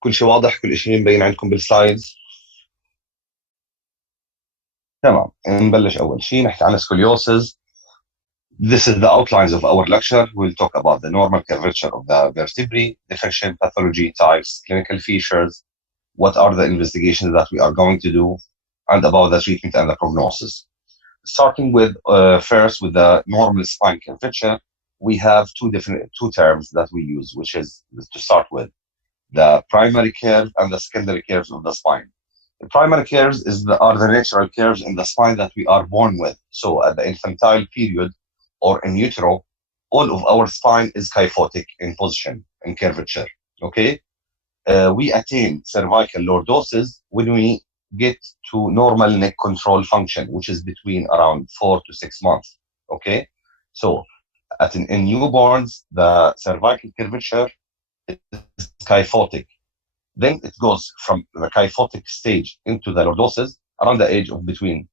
كل شيء واضح، كل شيء مبين عندكم بالسلايدز. تمام، نبلش أول شيء نحكي عن scoliosis. This is the outlines of our lecture. We'll talk about the normal curvature of the vertebrae, differential pathology types, clinical features, what are the investigations that we are going to do, and about the treatment and the prognosis. Starting with first with the normal spine curvature, we have two terms that we use, which is to start with the primary curve and the secondary curves of the spine. The primary curves are the natural curves in the spine that we are born with. So at the infantile period or in utero, all of our spine is kyphotic in position, in curvature. Okay, we attain cervical lordosis when we get to normal neck control function, which is between around 4 to 6 months. Okay, so in newborns, the cervical curvature is kyphotic. Then it goes from the kyphotic stage into the lordosis around the age of between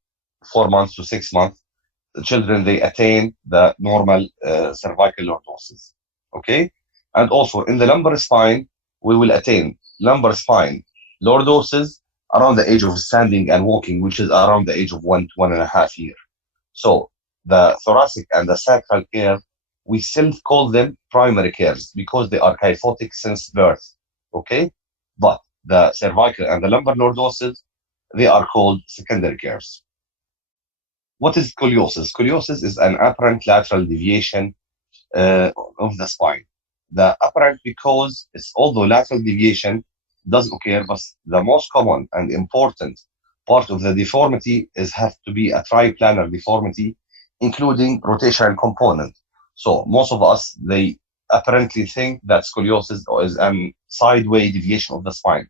4 months to 6 months. The children, they attain the normal cervical lordosis. Okay, and also in the lumbar spine, we will attain lumbar spine lordosis around the age of standing and walking, which is around the age of 1 to 1.5 years. So the thoracic and the sacral curve, we still call them primary curves because they are kyphotic since birth. Okay, but the cervical and the lumbar lordosis, they are called secondary curves. What is scoliosis? Scoliosis is an apparent lateral deviation of the spine. The apparent because although lateral deviation does occur, but the most common and important part of the deformity has to be a triplanar deformity, including rotational component. So most of us, they apparently think that scoliosis is a sideways deviation of the spine,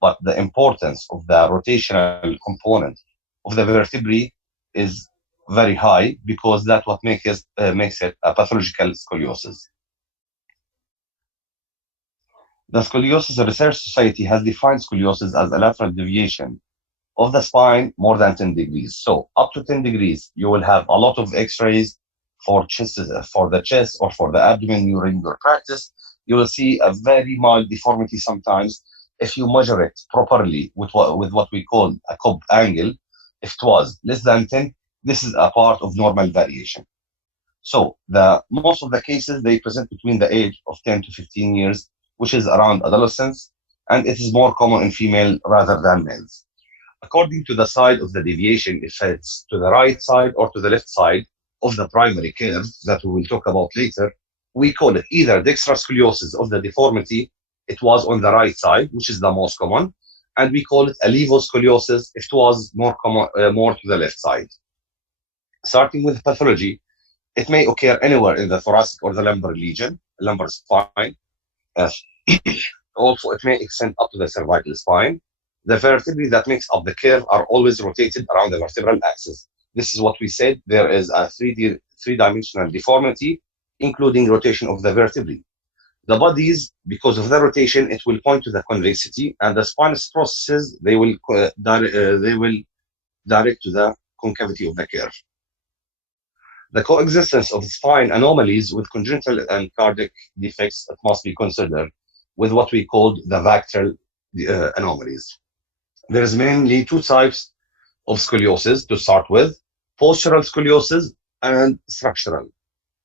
but the importance of the rotational component of the vertebrae is very high because that's what makes it a pathological scoliosis. The Scoliosis Research Society has defined scoliosis as a lateral deviation of the spine more than 10 degrees. So up to 10 degrees, you will have a lot of x-rays for the chest or for the abdomen during your practice. You will see a very mild deformity sometimes. If you measure it properly with what we call a Cobb angle, if it was less than 10, this is a part of normal variation. So most of the cases, they present between the age of 10 to 15 years, which is around adolescence, and it is more common in female rather than males. According to the side of the deviation, if it's to the right side or to the left side of the primary curve that we will talk about later, we call it either dextroscoliosis of the deformity, it was on the right side, which is the most common, and we call it a levoscoliosis if it was more common, more to the left side. Starting with pathology, it may occur anywhere in the thoracic or the lumbar spine. Also, it may extend up to the cervical spine. The vertebrae that makes up the curve are always rotated around the vertebral axis. This is what we said. There is a three-dimensional deformity, including rotation of the vertebrae. The bodies, because of the rotation, it will point to the convexity, and the spinous processes, they will direct to the concavity of the curve. The coexistence of spine anomalies with congenital and cardiac defects must be considered with what we call the vectoral anomalies. There's mainly two types of scoliosis to start with: postural scoliosis and structural.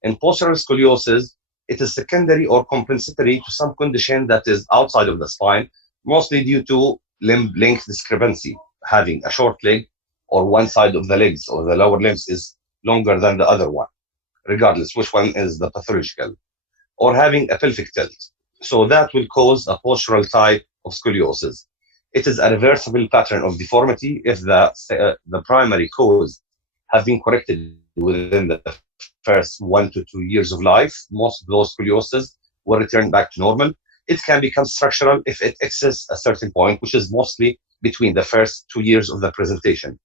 In postural scoliosis, it is secondary or compensatory to some condition that is outside of the spine, mostly due to limb length discrepancy, having a short leg or one side of the legs or the lower limbs is longer than the other one, regardless which one is the pathological, or having a pelvic tilt. So that will cause a postural type of scoliosis. It is a reversible pattern of deformity if the primary cause have been corrected within the first 1 to 2 years of life. Most of those scoliosis will return back to normal. It can become structural if it exceeds a certain point, which is mostly between the first 2 years of the presentation.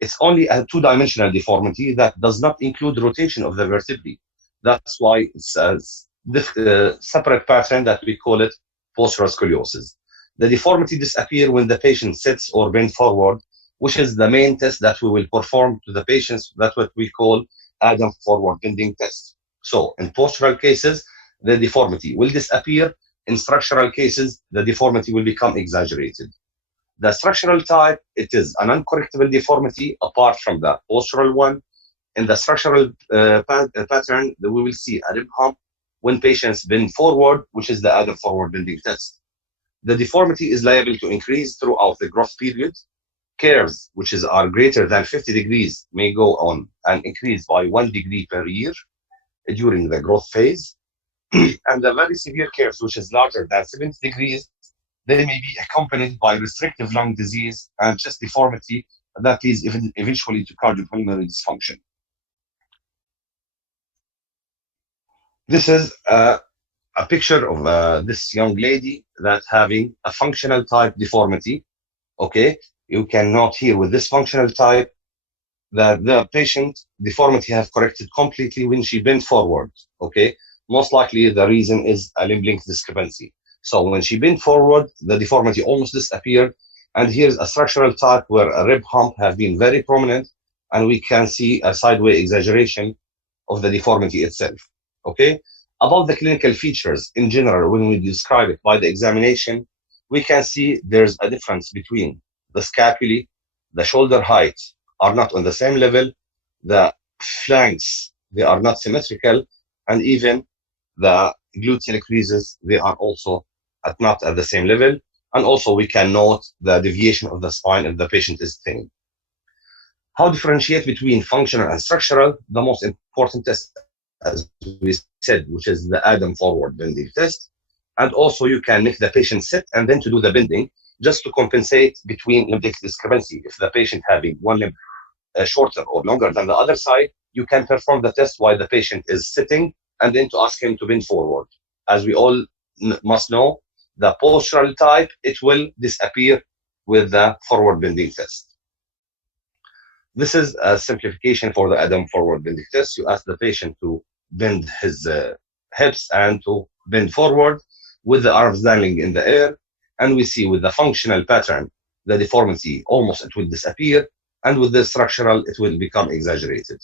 It's only a two-dimensional deformity that does not include rotation of the vertebrae. That's why it's a separate pattern that we call it postural scoliosis. The deformity disappears when the patient sits or bends forward, which is the main test that we will perform to the patients. That's what we call Adam forward bending test. So in postural cases, the deformity will disappear In structural cases, the deformity will become exaggerated. The structural type, it is an uncorrectable deformity apart from the postural one. In the structural pattern, we will see a rib hump when patients bend forward, which is the Adam forward bending test. The deformity is liable to increase throughout the growth period. Curves, which are greater than 50 degrees, may go on and increase by 1 degree per year during the growth phase. And the very severe curves, which is larger than 70 degrees, they may be accompanied by restrictive lung disease and chest deformity that leads eventually to cardiopulmonary dysfunction. This is a picture of this young lady that having a functional type deformity. Okay, you can note here with this functional type that the patient deformity have corrected completely when she bent forward. Okay, most likely the reason is a limb length discrepancy. So when she bent forward, the deformity almost disappeared. And here's a structural type where a rib hump have been very prominent, and we can see a sideways exaggeration of the deformity itself. Okay. About the clinical features in general, when we describe it by the examination, we can see there's a difference between the scapulae, the shoulder height are not on the same level, the flanks, they are not symmetrical, and even the gluteal creases, they are also not at the same level. And also we can note the deviation of the spine if the patient is thin. How differentiate between functional and structural? The most important test, as we said, which is the Adam forward bending test. And also you can make the patient sit and then to do the bending just to compensate between limb length discrepancy. If the patient having one limb shorter or longer than the other side, you can perform the test while the patient is sitting and then to ask him to bend forward. As we all must know, the postural type, it will disappear with the forward bending test. This is a simplification for the Adam forward bending test. You ask the patient to bend his hips and to bend forward with the arms dangling in the air. And we see with the functional pattern, the deformity almost it will disappear. And with the structural, it will become exaggerated.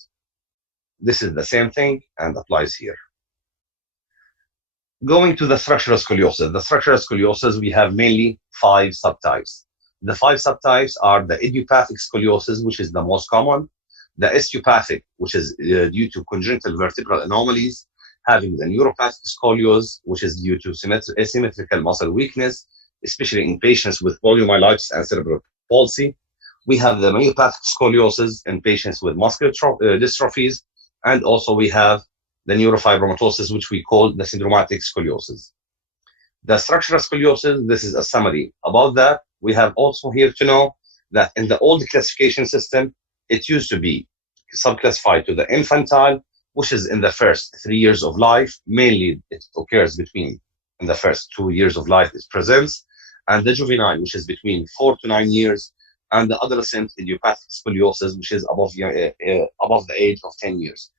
This is the same thing and applies here. Going to the structural scoliosis. The structural scoliosis, we have mainly 5 subtypes. The 5 subtypes are the idiopathic scoliosis, which is the most common, the osteopathic, which is due to congenital vertebral anomalies, having the neuropathic scoliosis, which is due to asymmetrical muscle weakness, especially in patients with poliomyelitis and cerebral palsy. We have the myopathic scoliosis in patients with muscular dystrophies, and also we have the neurofibromatosis, which we call the syndromatic scoliosis. The structural scoliosis, this is a summary about that. We have also here to know that in the old classification system, it used to be subclassified to the infantile, which is in the first 3 years of life. Mainly it occurs between in the first 2 years of life it presents, and the juvenile, which is between 4 to 9 years, and the adolescent idiopathic scoliosis, which is above the age of 10 years.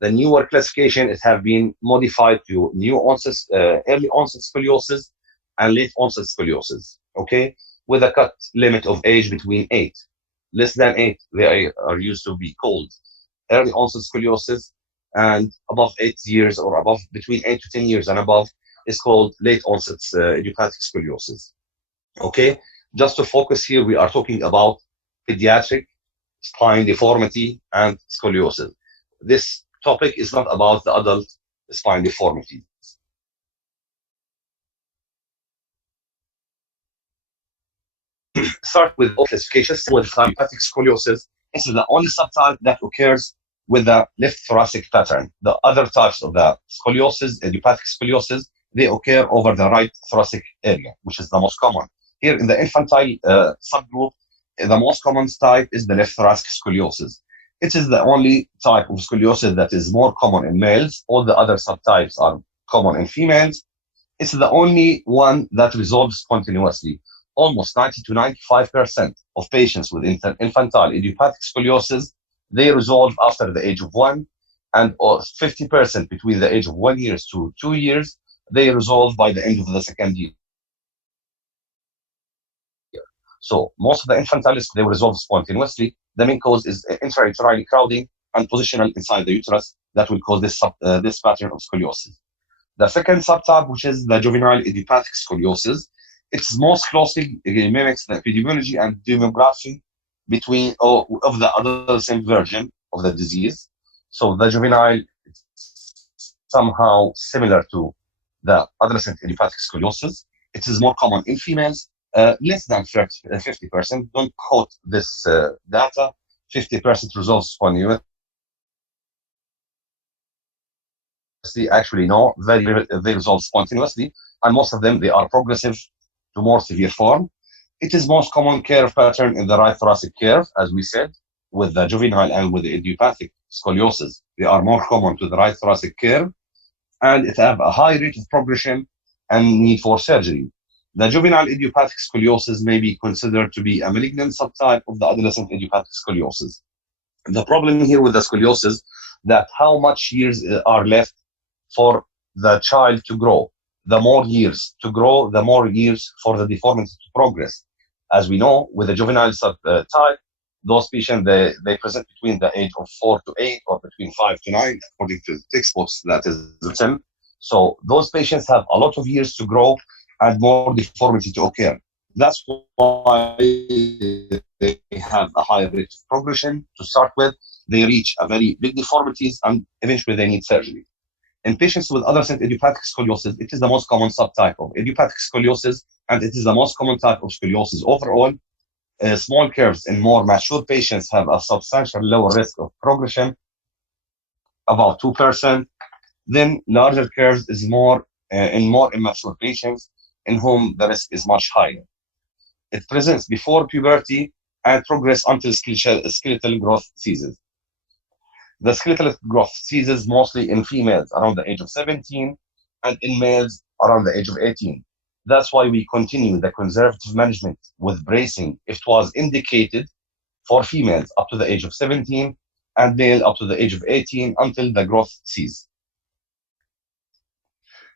The newer classification, it have been modified to early onset scoliosis and late onset scoliosis, okay, with a cut limit of age between 8. Less than 8, they are used to be called early onset scoliosis, and above 8 years or above between 8 to 10 years and above is called late onset idiopathic scoliosis. Okay, just to focus here, we are talking about pediatric spine deformity and scoliosis. This topic is not about the adult spine deformities. Start with classification with idiopathic scoliosis. This is the only subtype that occurs with the left thoracic pattern. The other types of the scoliosis, idiopathic scoliosis, they occur over the right thoracic area, which is the most common. Here in the infantile subgroup, the most common type is the left thoracic scoliosis. It is the only type of scoliosis that is more common in males. All the other subtypes are common in females. It's the only one that resolves spontaneously. Almost 90 to 95% of patients with infantile idiopathic scoliosis, they resolve after the age of 1, and 50% between the age of 1 year to 2 years, they resolve by the end of the second year. So most of the infantiles, they resolve spontaneously. The main cause is intrauterine crowding and positional inside the uterus that will cause this pattern of scoliosis. The second subtype, which is the juvenile idiopathic scoliosis, it's most closely mimics the epidemiology and demography of the adolescent version of the disease. So the juvenile is somehow similar to the adolescent idiopathic scoliosis. It is more common in females, less than 50%. Don't quote this data. 50% resolves spontaneously. Actually, no, they resolve spontaneously, and most of them, they are progressive to more severe form. It is most common curve pattern in the right thoracic curve, as we said, with the juvenile and with the idiopathic scoliosis. They are more common to the right thoracic curve, and it have a high rate of progression and need for surgery. The juvenile idiopathic scoliosis may be considered to be a malignant subtype of the adolescent idiopathic scoliosis. The problem here with the scoliosis, that how much years are left for the child to grow. The more years to grow, the more years for the deformity to progress. As we know, with the juvenile subtype, those patients, they present between the age of 4 to 8 or between 5 to 9, according to the textbooks that is written. So those patients have a lot of years to grow and more deformity to occur. That's why they have a high rate of progression to start with. They reach a very big deformities and eventually they need surgery. In patients with adolescent idiopathic scoliosis, it is the most common subtype of idiopathic scoliosis, and it is the most common type of scoliosis overall. Small curves in more mature patients have a substantial lower risk of progression, about 2%. Then larger curves is more in more immature patients in whom the risk is much higher. It presents before puberty and progress until skeletal growth ceases. The skeletal growth ceases mostly in females around the age of 17 and in males around the age of 18. That's why we continue the conservative management with bracing if it was indicated for females up to the age of 17 and male up to the age of 18 until the growth ceases.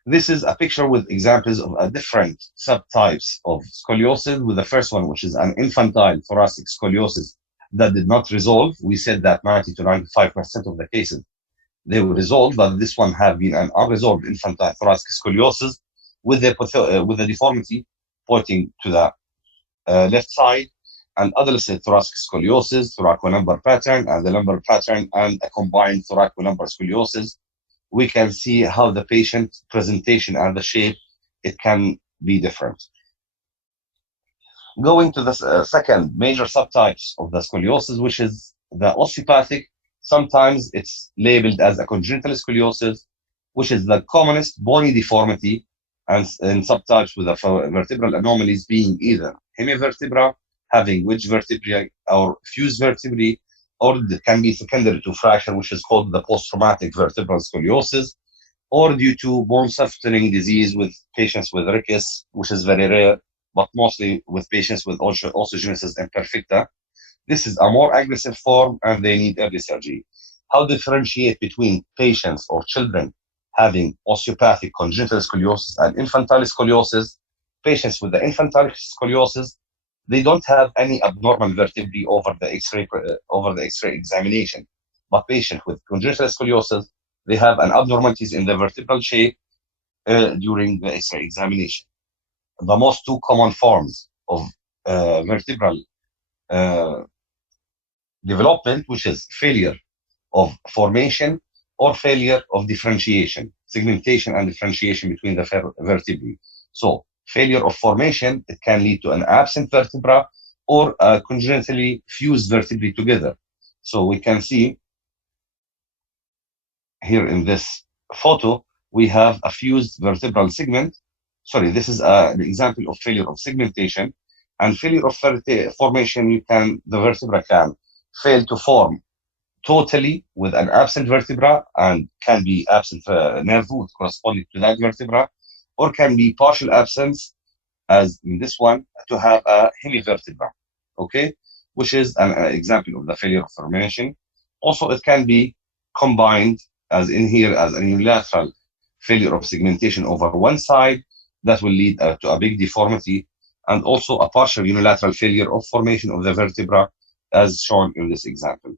This is a picture with examples of different subtypes of scoliosis, with the first one, which is an infantile thoracic scoliosis that did not resolve. We said that 90 to 95% of the cases, they were resolved, but this one have been an unresolved infantile thoracic scoliosis with the deformity pointing to the left side, and adolescent thoracic scoliosis, thoracolumbar pattern, and the lumbar pattern, and a combined thoracolumbar scoliosis. We can see how the patient presentation and the shape, it can be different. Going to the second major subtypes of the scoliosis, which is the osteopathic. Sometimes it's labeled as a congenital scoliosis, which is the commonest bony deformity, and in subtypes with the vertebral anomalies being either hemivertebra, having wedge vertebrae, or fused vertebrae, or it can be secondary to fracture, which is called the post-traumatic vertebral scoliosis, or due to bone softening disease with patients with rickets, which is very rare, but mostly with patients with osteogenesis imperfecta. This is a more aggressive form and they need early surgery. How differentiate between patients or children having osteopathic congenital scoliosis and infantile scoliosis? Patients with the infantile scoliosis, they don't have any abnormal vertebrae over the X-ray examination. But patients with congenital scoliosis, they have an abnormalities in the vertebral shape during the X-ray examination. The most two common forms of vertebral development, which is failure of formation or failure of differentiation, segmentation and differentiation between the vertebrae. So failure of formation, it can lead to an absent vertebra or a congenitally fused vertebrae together. So we can see here in this photo, we have a fused vertebral segment. Sorry, this is an example of failure of segmentation. And failure of formation, the vertebra can fail to form totally with an absent vertebra and can be absent nerve root corresponding to that vertebra, or can be partial absence, as in this one, to have a hemivertebra, okay, which is an example of the failure of formation. Also, it can be combined, as in here, as a unilateral failure of segmentation over one side that will lead to a big deformity, and also a partial unilateral failure of formation of the vertebra, as shown in this example.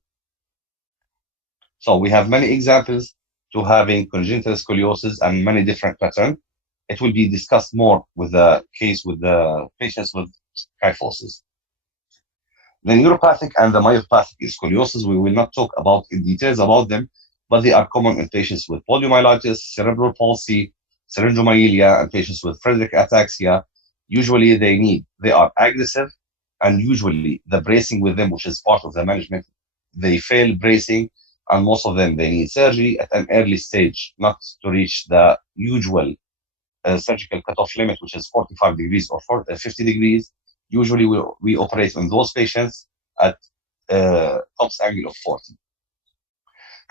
So we have many examples to having congenital scoliosis and many different patterns. It will be discussed more with the case with the patients with kyphosis. The neuropathic and the myopathic scoliosis, we will not talk about in details about them, but they are common in patients with poliomyelitis, cerebral palsy, syringomyelia, and patients with Friedreich ataxia. Usually they are aggressive, and usually the bracing with them, which is part of the management, they fail bracing, and most of them they need surgery at an early stage, not to reach the usual surgical cutoff limit, which is 45 degrees or 50 degrees. Usually we operate on those patients at TOPS angle of 40.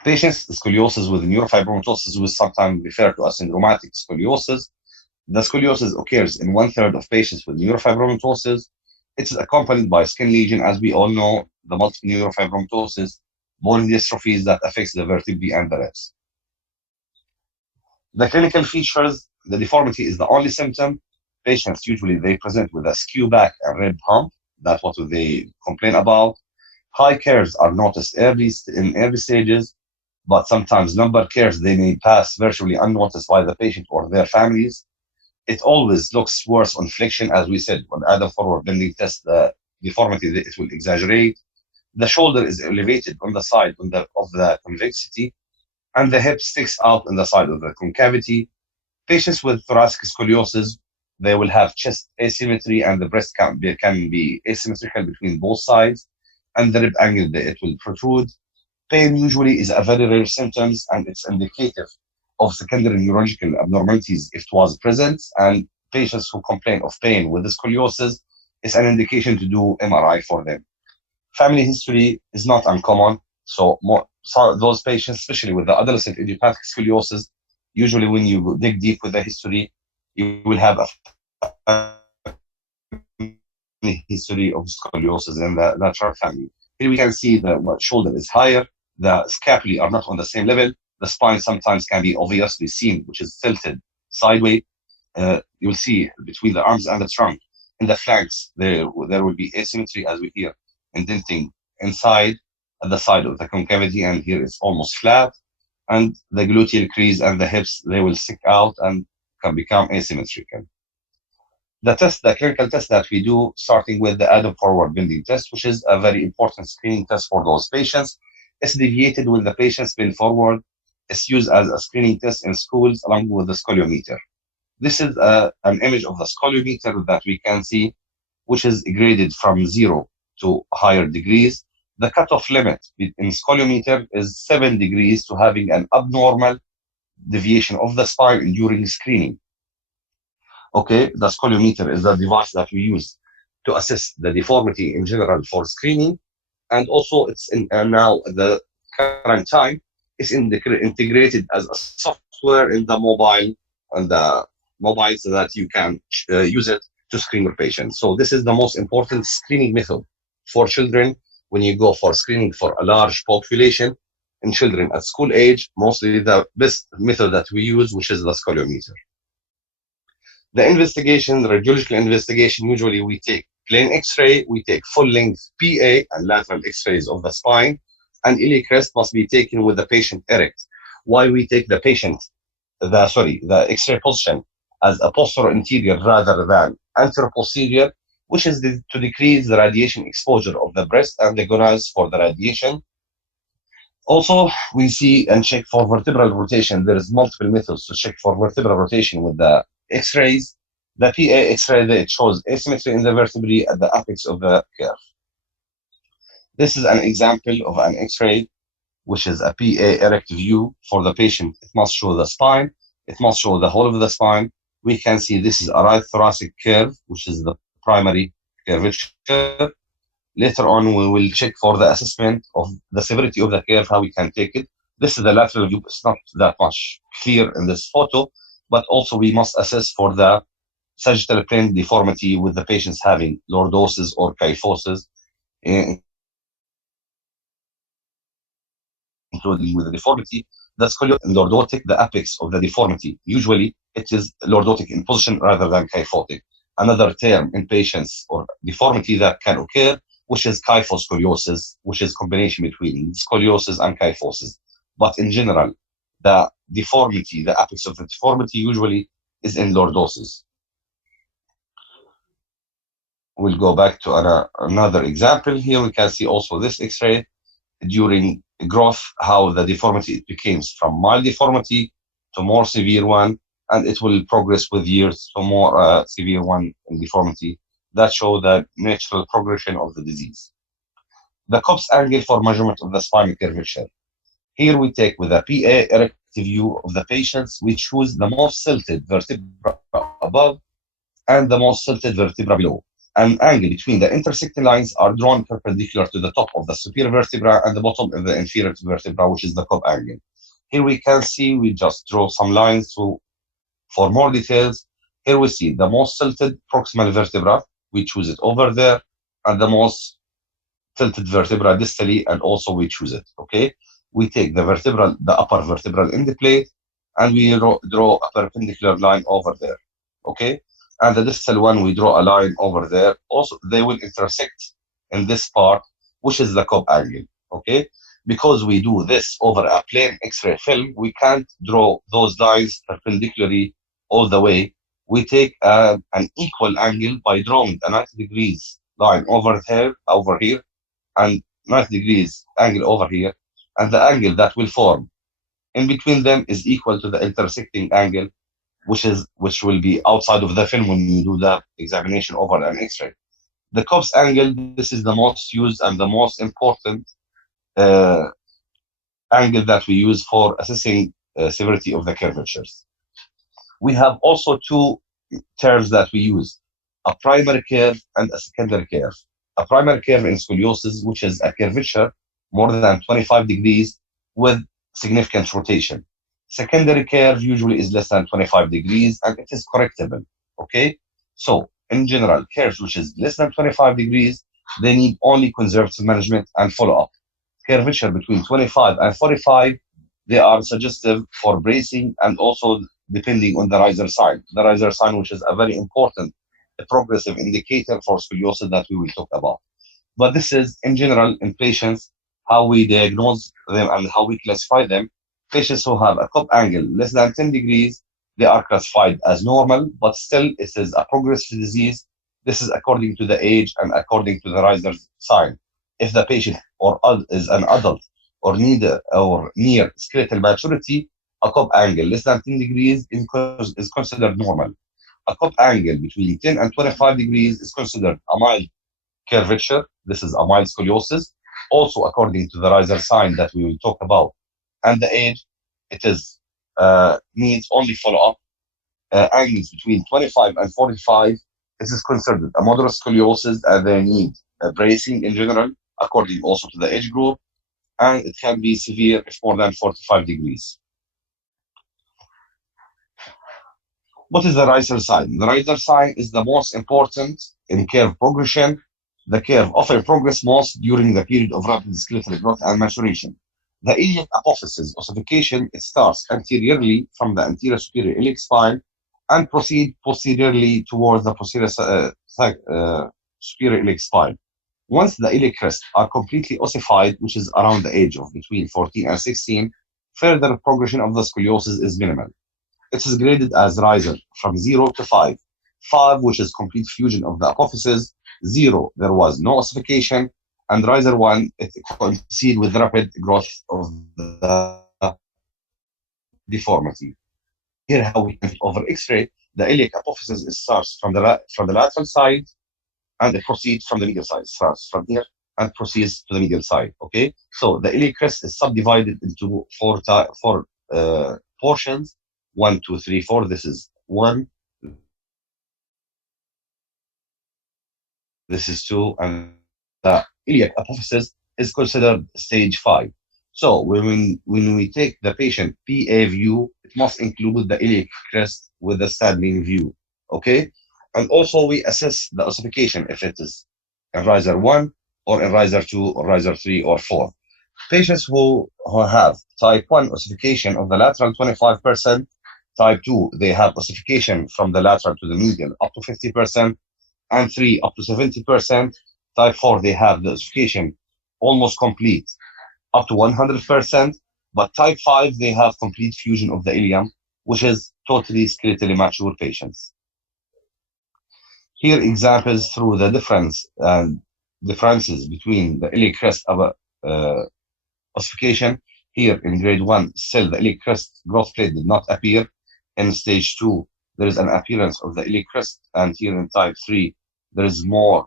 Patients with scoliosis with neurofibromatosis will sometimes refer to as syndromatic scoliosis. The scoliosis occurs in 1/3 of patients with neurofibromatosis. It is accompanied by skin lesion, as we all know, the multiple neurofibromatosis, bone dystrophies that affects the vertebrae and the ribs. The clinical features, the deformity is the only symptom. Patients usually they present with a skew back and rib hump. That's what they complain about. High curves are noticed in early stages, but sometimes lumbar curves they may pass virtually unnoticed by the patient or their families. It always looks worse on flexion, as we said, on other forward bending test, the deformity it will exaggerate. The shoulder is elevated on the side of the convexity, and the hip sticks out on the side of the concavity. Patients with thoracic scoliosis, they will have chest asymmetry, and the breast can be asymmetrical between both sides, and the rib angle it will protrude. Pain usually is a very rare symptom, and it's indicative of secondary neurological abnormalities if it was present. And patients who complain of pain with the scoliosis is an indication to do MRI for them. Family history is not uncommon. So those patients, especially with the adolescent idiopathic scoliosis, usually when you dig deep with the history, you will have a history of scoliosis in the natural family. Here we can see the shoulder is higher, the scapulae are not on the same level, the spine sometimes can be obviously seen, which is tilted sideways. You'll see between the arms and the trunk, in the flanks, there will be asymmetry, as we hear, indenting inside at the side of the concavity, and here it's almost flat. And the gluteal crease and the hips, they will stick out and can become asymmetrical. The clinical test that we do, starting with the Adam forward bending test, which is a very important screening test for those patients. It's deviated when the patients bend forward. It's used as a screening test in schools along with the scoliometer. This is an image of the scoliometer that we can see, which is graded from 0 to higher degrees. The cutoff limit in scoliometer is 7 degrees to having an abnormal deviation of the spine during screening. Okay, the scoliometer is the device that we use to assess the deformity in general for screening, and also it's now at the current time is integrated as a software in the mobile so that you can use it to screen your patients. So this is the most important screening method for children when you go for screening for a large population in children at school age. Mostly the best method that we use, which is the scoliometer. The investigation, the radiological investigation, usually we take plain X-ray, we take full-length PA and lateral X-rays of the spine, and iliac crest must be taken with the patient erect. Why we take the X-ray position as a posterior anterior rather than anterior posterior, which is to decrease the radiation exposure of the breast and the gonads for the radiation. Also, we see and check for vertebral rotation. There is multiple methods to check for vertebral rotation with the X-rays. The PA X-ray, it shows asymmetry in the vertebrae at the apex of the curve. This is an example of an X-ray, which is a PA erect view for the patient. It must show the spine. It must show the whole of the spine. We can see this is a right thoracic curve, which is the primary curvature. Later on, we will check for the assessment of the severity of the curve, how we can take it. This is the lateral view. It's not that much clear in this photo, but also we must assess for the sagittal plane deformity with the patients having lordosis or kyphosis, including with the deformity. The scoliosis and lordotic, the apex of the deformity. Usually, it is lordotic in position rather than kyphotic. Another term in patients or deformity that can occur, which is kyphoscoliosis, which is combination between scoliosis and kyphosis. But in general, the deformity, the apex of the deformity usually is in lordosis. We'll go back to another example. Here we can see also this X-ray during growth, how the deformity becomes from mild deformity to more severe one, and it will progress with years to more severe one in deformity. That show the natural progression of the disease. The Cobb's angle for measurement of the spinal curvature. Here we take with a PA erective view of the patients, we choose the most tilted vertebra above and the most tilted vertebra below. An angle between the intersecting lines are drawn perpendicular to the top of the superior vertebra and the bottom of the inferior vertebra, which is the Cobb angle. Here we can see, we just draw some lines for more details. Here we see the most tilted proximal vertebra, we choose it over there, and the most tilted vertebra distally, and also we choose it, okay? We take the upper vertebral end plate, and we draw a perpendicular line over there, okay? And the distal one, we draw a line over there. Also, they will intersect in this part, which is the Cobb angle, okay? Because we do this over a plain X-ray film, we can't draw those lines perpendicularly all the way. We take an equal angle by drawing a 90 degrees line over here, and 90 degrees angle over here, and the angle that will form in between them is equal to the intersecting angle, which will be outside of the film when you do the examination over an X-ray. The Cobb's angle, this is the most used and the most important uh, angle that we use for assessing severity of the curvatures. We have also two terms that we use, a primary curve and a secondary curve. A primary curve in scoliosis, which is a curvature more than 25 degrees with significant rotation. Secondary curve usually is less than 25 degrees and it is correctable, okay? So in general, curves which is less than 25 degrees, they need only conservative management and follow-up. Curvature between 25 and 45, they are suggestive for bracing and also depending on the riser sign. The riser sign, which is a very important progressive indicator for scoliosis that we will talk about. But this is, in general, in patients, how we diagnose them and how we classify them. Patients who have a Cobb angle less than 10 degrees, they are classified as normal, but still it is a progressive disease. This is according to the age and according to the riser sign. If the patient is an adult or near skeletal maturity, a Cobb angle less than 10 degrees is considered normal. A Cobb angle between 10 and 25 degrees is considered a mild curvature. This is a mild scoliosis. Also, according to the riser sign that we will talk about, and the age, it is needs only follow-up. Angles between 25 and 45, this is considered a moderate scoliosis, and they need bracing in general, according also to the age group, and it can be severe if more than 45 degrees. What is the riser sign? The riser sign is the most important in curve progression. The curve often progress most during the period of rapid skeletal growth and maturation. The iliac apophysis ossification, it starts anteriorly from the anterior superior iliac spine and proceed posteriorly towards the posterior superior iliac spine. Once the iliac crests are completely ossified, which is around the age of between 14 and 16, further progression of the scoliosis is minimal. It is graded as riser from 0 to 5. 5, which is complete fusion of the apophysis. 0, there was no ossification. And riser 1, it coincide with rapid growth of the deformity. Here, how we can over X-ray, the iliac apophysis starts from the lateral side, and it proceeds from the medial side. Starts from here and proceeds to the medial side. Okay, so the iliac crest is subdivided into four portions. 1, 2, 3, 4. This is 1. This is 2, and the iliac apophysis is considered stage 5. So when we take the patient PA view, it must include the iliac crest with the standing view. Okay, and also we assess the ossification if it is in riser 1 or in riser 2 or riser 3 or 4. Patients who have type 1 ossification of the lateral 25%, type 2, they have ossification from the lateral to the medial up to 50%, and 3 up to 70%. Type 4, they have the ossification almost complete up to 100%, But type 5, they have complete fusion of the ilium, which is totally skeletally mature patients. Here, examples through the differences between the iliac crest ossification. Here in grade 1, still the iliac crest growth plate did not appear. In stage 2, there is an appearance of the iliac crest, and here in type 3, there is more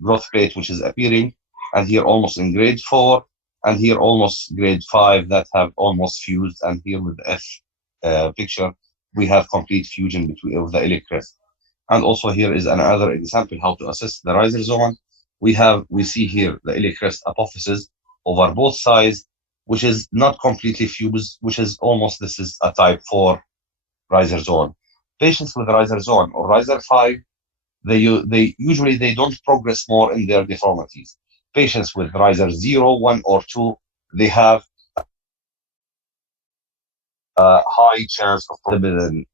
growth plate which is appearing, and here almost in grade 4, and here almost grade 5 that have almost fused, and here with the F picture, we have complete fusion between of the iliac crest. And also here is another example how to assess the riser zone. We see here the iliac crest apophysis over both sides, which is not completely fused, which is almost, this is a type 4 riser zone. Patients with riser zone or riser 5, they usually they don't progress more in their deformities. Patients with riser 0, 1, or 2, they have a high chance of problem.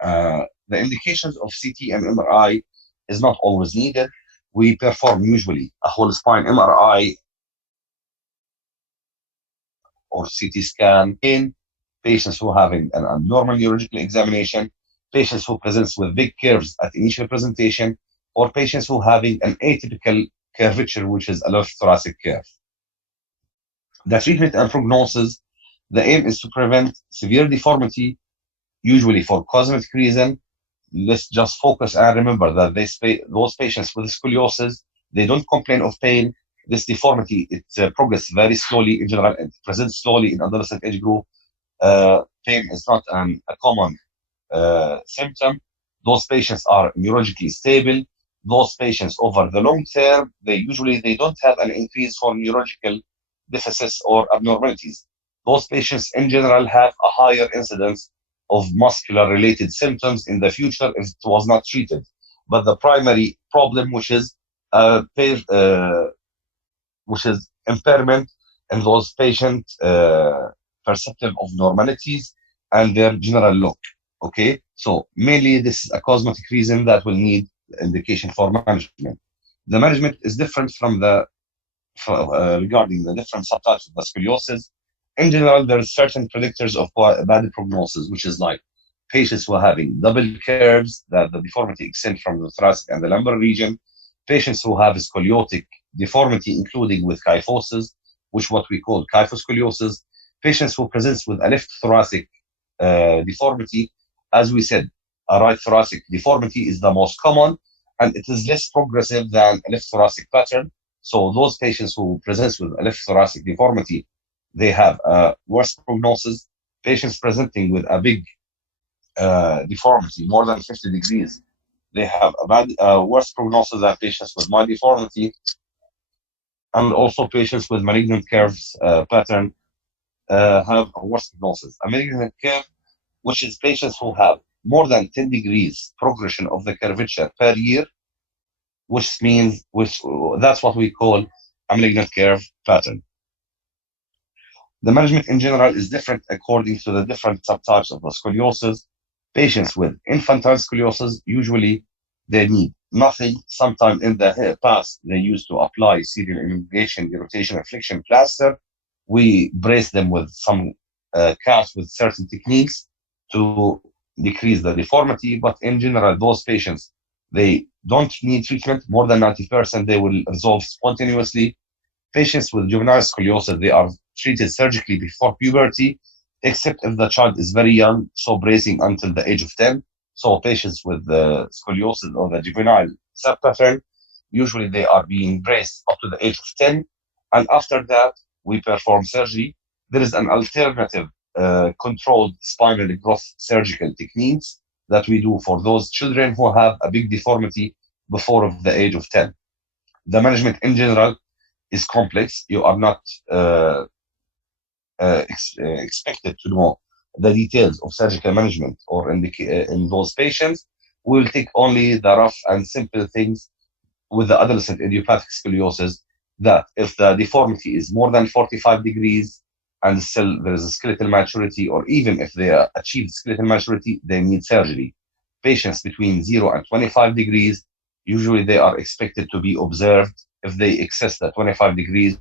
The indications of CT and MRI is not always needed. We perform usually a whole spine MRI or CT scan in patients who are having an abnormal neurological examination, patients who present with big curves at initial presentation, or patients who are having an atypical curvature, which is a left thoracic curve. The treatment and prognosis, the aim is to prevent severe deformity, usually for cosmetic reason. Let's just focus and remember that those patients with scoliosis, they don't complain of pain. This deformity, it progresses very slowly in general and presents slowly in adolescent age group. Pain is not a common symptom. Those patients are neurologically stable. Those patients over the long term, they don't have an increase for neurological deficits or abnormalities. Those patients in general have a higher incidence of muscular related symptoms in the future if it was not treated. But the primary problem, which is impairment in those patients perceptive of normalities and their general look. Okay, so mainly this is a cosmetic reason that will need indication for management. The management is different from regarding the different subtypes of the scoliosis. In general, there are certain predictors of bad prognosis, which is like patients who are having double curves, that the deformity extends from the thoracic and the lumbar region, patients who have scoliotic deformity, including with kyphosis, which what we call kyphoscoliosis, patients who present with a left thoracic deformity. As we said, a right thoracic deformity is the most common, and it is less progressive than a left thoracic pattern. So those patients who present with a left thoracic deformity, they have a worse prognosis. Patients presenting with a big deformity, more than 50 degrees, they have a bad, worse prognosis than patients with mild deformity. And also patients with malignant curves pattern have a worse prognosis. A malignant curve, which is patients who have more than 10 degrees progression of the curvature per year, which that's what we call a malignant curve pattern. The management in general is different according to the different subtypes of the scoliosis. Patients with infantile scoliosis, usually they need nothing. Sometime in the past, they used to apply serial elongation, derotation, and flexion plaster. We brace them with some casts with certain techniques to decrease the deformity. But in general, those patients, they don't need treatment. More than 90%, they will resolve spontaneously. Patients with juvenile scoliosis, they are treated surgically before puberty, except if the child is very young, so bracing until the age of 10. So patients with the scoliosis or the juvenile subpattern, usually they are being braced up to the age of 10. And after that, we perform surgery. There is an alternative controlled spinal growth surgical techniques that we do for those children who have a big deformity before of the age of 10. The management in general is complex. You are not expected to know the details of surgical management or in those patients. We'll take only the rough and simple things with the adolescent idiopathic scoliosis, that if the deformity is more than 45 degrees and still there is a skeletal maturity, or even if they achieve skeletal maturity, they need surgery. Patients between 0 and 25 degrees, usually they are expected to be observed. If they excess the 25 degrees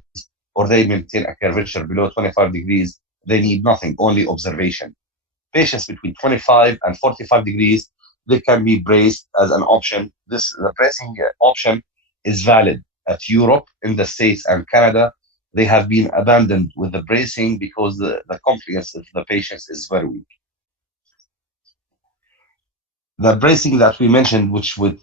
or they maintain a curvature below 25 degrees, they need nothing, only observation. Patients between 25 and 45 degrees, they can be braced as an option. The bracing option is valid at Europe, in the States and Canada. They have been abandoned with the bracing because the compliance of the patients is very weak. The bracing that we mentioned,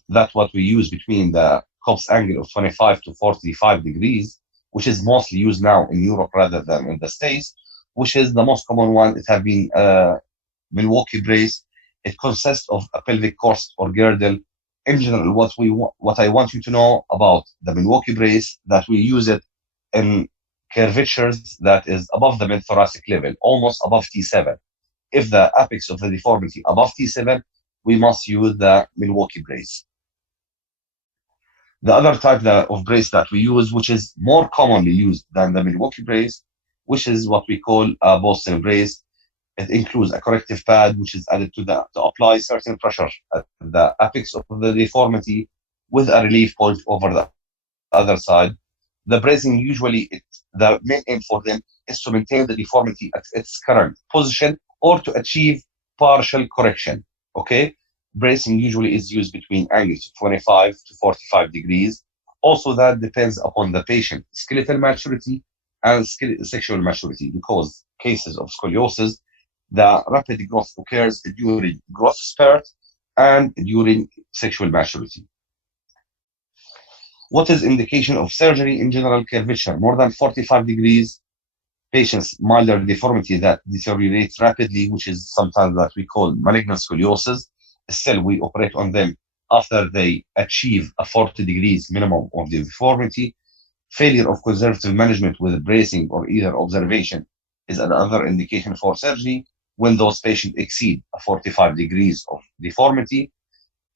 that's what we use between the Cobb's angle of 25 to 45 degrees, which is mostly used now in Europe rather than in the States, which is the most common one. It has been Milwaukee brace. It consists of a pelvic course or girdle. In general, what I want you to know about the Milwaukee brace, that we use it in curvatures that is above the mid-thoracic level, almost above T7. If the apex of the deformity above T7, we must use the Milwaukee brace. The other type of brace that we use, which is more commonly used than the Milwaukee brace, which is what we call a Boston brace. It includes a corrective pad, which is added to apply certain pressure at the apex of the deformity with a relief point over the other side. The bracing the main aim for them is to maintain the deformity at its current position or to achieve partial correction. Okay, bracing usually is used between angles of 25 to 45 degrees. Also, that depends upon the patient skeletal maturity and sexual maturity, because cases of scoliosis, the rapid growth occurs during growth spurt and during sexual maturity. What is indication of surgery? In general, curvature more than 45 degrees, patients milder deformity that deteriorates rapidly, which is sometimes that we call malignant scoliosis. Still, we operate on them after they achieve a 40 degrees minimum of the deformity. Failure of conservative management with bracing or either observation is another indication for surgery when those patients exceed 45 degrees of deformity.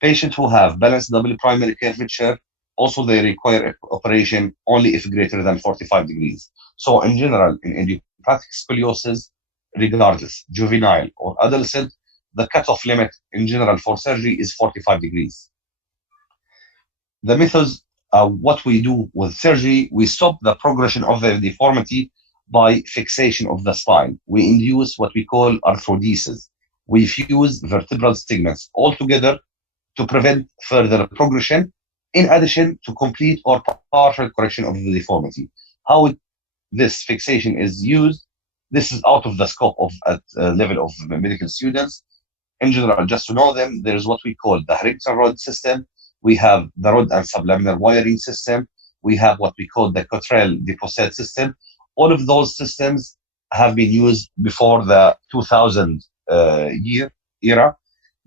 Patients who have balanced double primary curvature, also they require operation only if greater than 45 degrees. So in general, in idiopathic scoliosis, regardless, juvenile or adolescent, the cutoff limit in general for surgery is 45 degrees. The methods, what we do with surgery, we stop the progression of the deformity by fixation of the spine. We induce what we call arthrodesis. We fuse vertebral segments all together to prevent further progression, in addition to complete or partial correction of the deformity. This fixation is used, this is out of the scope of at level of medical students. In general, just to know them, there's what we call the hereditary rod system. We have the rod and sublaminar wiring system. We have what we call the Cottrell deposit system. All of those systems have been used before the 2000 era.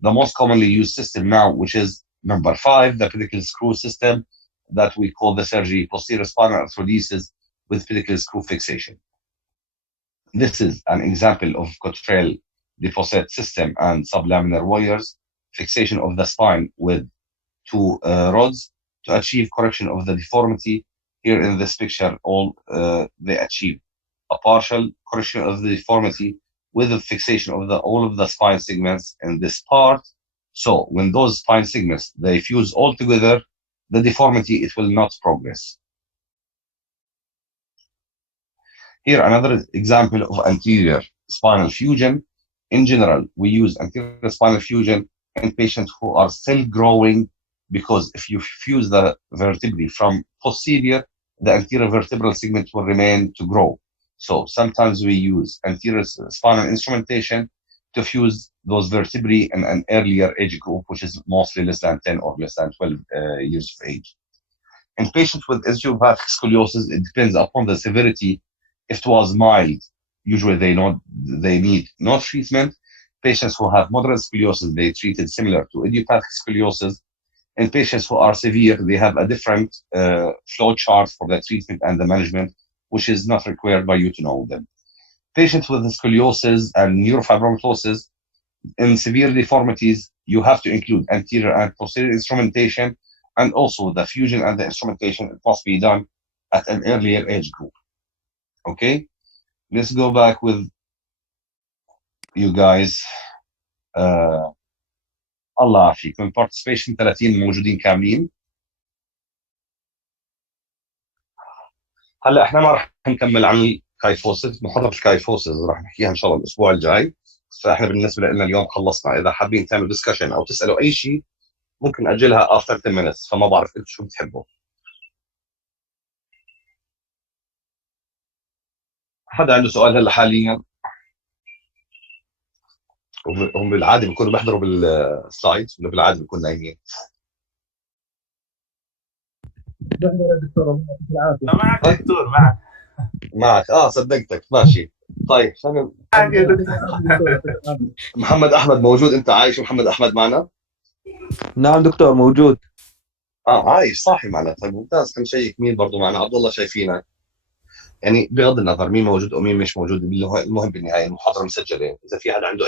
The most commonly used system now, which is number 5, the pedicle screw system, that we call the surgery posterior spinal arthrodesis with pedicle screw fixation. This is an example of Cottrell deposit system and sublaminar wires, fixation of the spine with 2 rods to achieve correction of the deformity. Here in this picture, they achieve a partial correction of the deformity with the fixation of all of the spine segments in this part. So when those spine segments, they fuse all together, the deformity, it will not progress. Here, another example of anterior spinal fusion. In general, we use anterior spinal fusion in patients who are still growing, because if you fuse the vertebrae from posterior, the anterior vertebral segment will remain to grow. So sometimes we use anterior spinal instrumentation to fuse those vertebrae in an earlier age group, which is mostly less than 10 or less than 12 years of age. In patients with idiopathic scoliosis, it depends upon the severity. If it was mild, usually they need no treatment. Patients who have moderate scoliosis, they treated similar to idiopathic scoliosis. In patients who are severe, they have a different flow chart for the treatment and the management, which is not required by you to know them. Patients with scoliosis and neurofibromatosis, in severe deformities, you have to include anterior and posterior instrumentation, and also the fusion and the instrumentation, it must be done at an earlier age group. Okay, let's go back with you guys. الله يعافيكم. participation 30 موجودين كاملين. هلا احنا ما راح نكمل عن كايفوسيس، محاضره الكايفوسيس راح نحكيها ان شاء الله الاسبوع الجاي. فاحنا بالنسبه لنا اليوم خلصنا، اذا حابين تعملوا ديسكشن او تسالوا اي شيء ممكن اجلها after 10 minutes، فما بعرف انتم شو بتحبوا. حدا عنده سؤال هلا حاليا؟ هم بالعاده بيكونوا بيحضروا بالسلايدز ولا بالعاده بيكونوا نايمين؟ بحضر يا دكتور، الله يعطيك العافيه. معك طيب دكتور معك. معك، صدقتك، ماشي. طيب خلينا. معك يا يعطيك دكتور. العافيه دكتور، يعطيك العافيه. محمد احمد موجود؟ انت عايش محمد احمد معنا؟ نعم دكتور موجود. عايش صاحي معنا. طيب ممتاز، خلينا نشيك مين برضه معنا. عبد الله شايفينك، يعني بغض النظر مين موجود او مين مش موجود، المهم بالنهايه المحاضره مسجله، اذا في حدا عنده